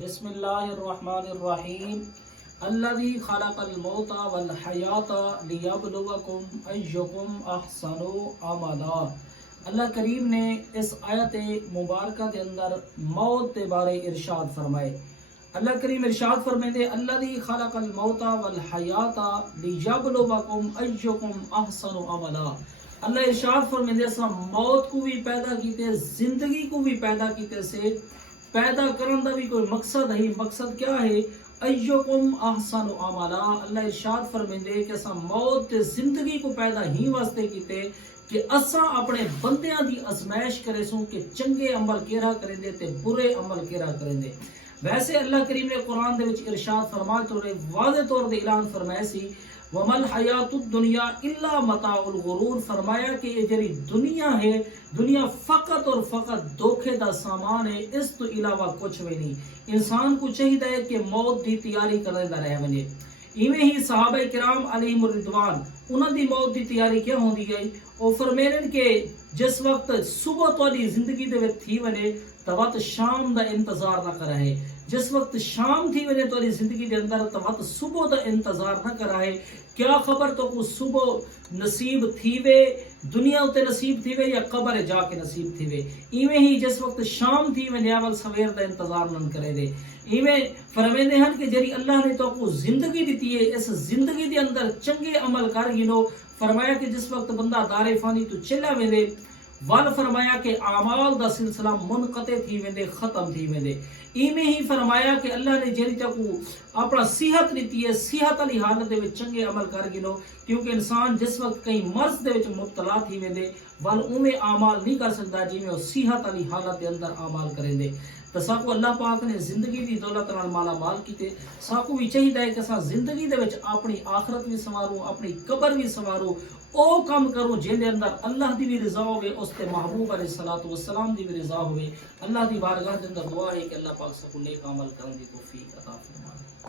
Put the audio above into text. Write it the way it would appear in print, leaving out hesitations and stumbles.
بسم اللہ الرحمن الرحیم الذی خلق الموت والحیات لیبلوکم ایکم احسن عملا۔ اللہ کریم نے اس آیت مبارکہ کے اندر موت کے بارے ارشاد فرمائے۔ اللہ کریم ارشاد فرمائے الذی خلق الموت والحیات لیبلوکم ایکم احسن عملا۔ اللہ ارشاد فرمائے موت کو بھی پیدا کیتے، زندگی کو بھی پیدا کیتے سے پیدا کرن دا بھی کوئی مقصد ہے۔ مقصد کیا ہے؟ ایکم احسن عملا۔ اللہ ارشاد فرمیندے کہ اساں موت تے زندگی کو پیدا ہی واسطے کیتے کہ اساں اپنے بندیاں دی ازمائش کرے سوں کہ چنگے عمل کیڑا کریندے تے برے عمل کیڑا کریندے۔ ویسے اللہ کریم نے قرآن دے وچ ارشاد فرما تو واضح طور تے اعلان فرمایا سی وَمَا الْحَيَاةُ الدُّنْيَا إِلَّا مَتَاعُ الْغُرُورِ، فرمایا کہ یہ جڑی دنیا ہے، دنیا فقط اور فقط دھوکے دا سامان ہے، اس تو علاوہ کچھ بھی نہیں۔ انسان کو چاہیے کہ موت دی تیاری کردا رہ ونے۔ ایویں ہی صحابہ کرام علیہم الرضوان انہاں دی موت دی تیاری کیا ہوندی ہے؟ او فرمیرن کہ جس وقت صبح تواڈی زندگی دے وچ تھی ونے تو شام دا انتظار نہ کرے، جس وقت شام تھی ونے تواڈی زندگی دے اندر تو صبح دا انتظار نہ کرے۔ کیا خبر تو کو صبح نصیب تھی وے دنیا تے نصیب تھی وے یا قبر جا کے نصیب تھی وے۔ ایویں ہی جس وقت شام تھی وے نیاول سویر دا انتظار نہ کرے دے۔ ایویں فرمیندے ہیں کہ جڑی اللہ نے تو کو زندگی دیتی ہے، اس زندگی دے اندر چنگے عمل کر گنو۔ فرمایا کہ جس وقت بندہ دار فانی تو چلا ویندے ول فرمایا کہ اعمال دا سلسلہ منقطع تھی ویندے، ختم تھی ویندے۔ ایویں ہی فرمایا کہ اللہ نے جڑی کو اپنا صحت دیتی ہے، صحت والی حالت دے وچ چنگے عمل کر گنو، کیونکہ انسان جس وقت کئی مرض دے وچ مبتلا تھی ویندے ول اوویں اعمال نہیں کر سکدا جویں او صحت والی حالت دے اندر اعمال کریندے۔ تو ساکو اللہ پاک نے زندگی دی دولت نال مالا مال کیتے، ساکو بھی چاہیے کہ اساں زندگی دے وچ اپنی آخرت بھی سنوارو، اپنی قبر بھی سنوارو، او کام کرو جن دے اندر اللہ دی بھی رضا ہوے، اس تے محبوب علیہ الصلوۃ والسلام دی بھی رضا ہوے۔ اللہ دی بارگاہ دے اندر دعا ہے کہ اللہ پاک سب کو نیک عمل کرن دی توفیق عطا فرمائے۔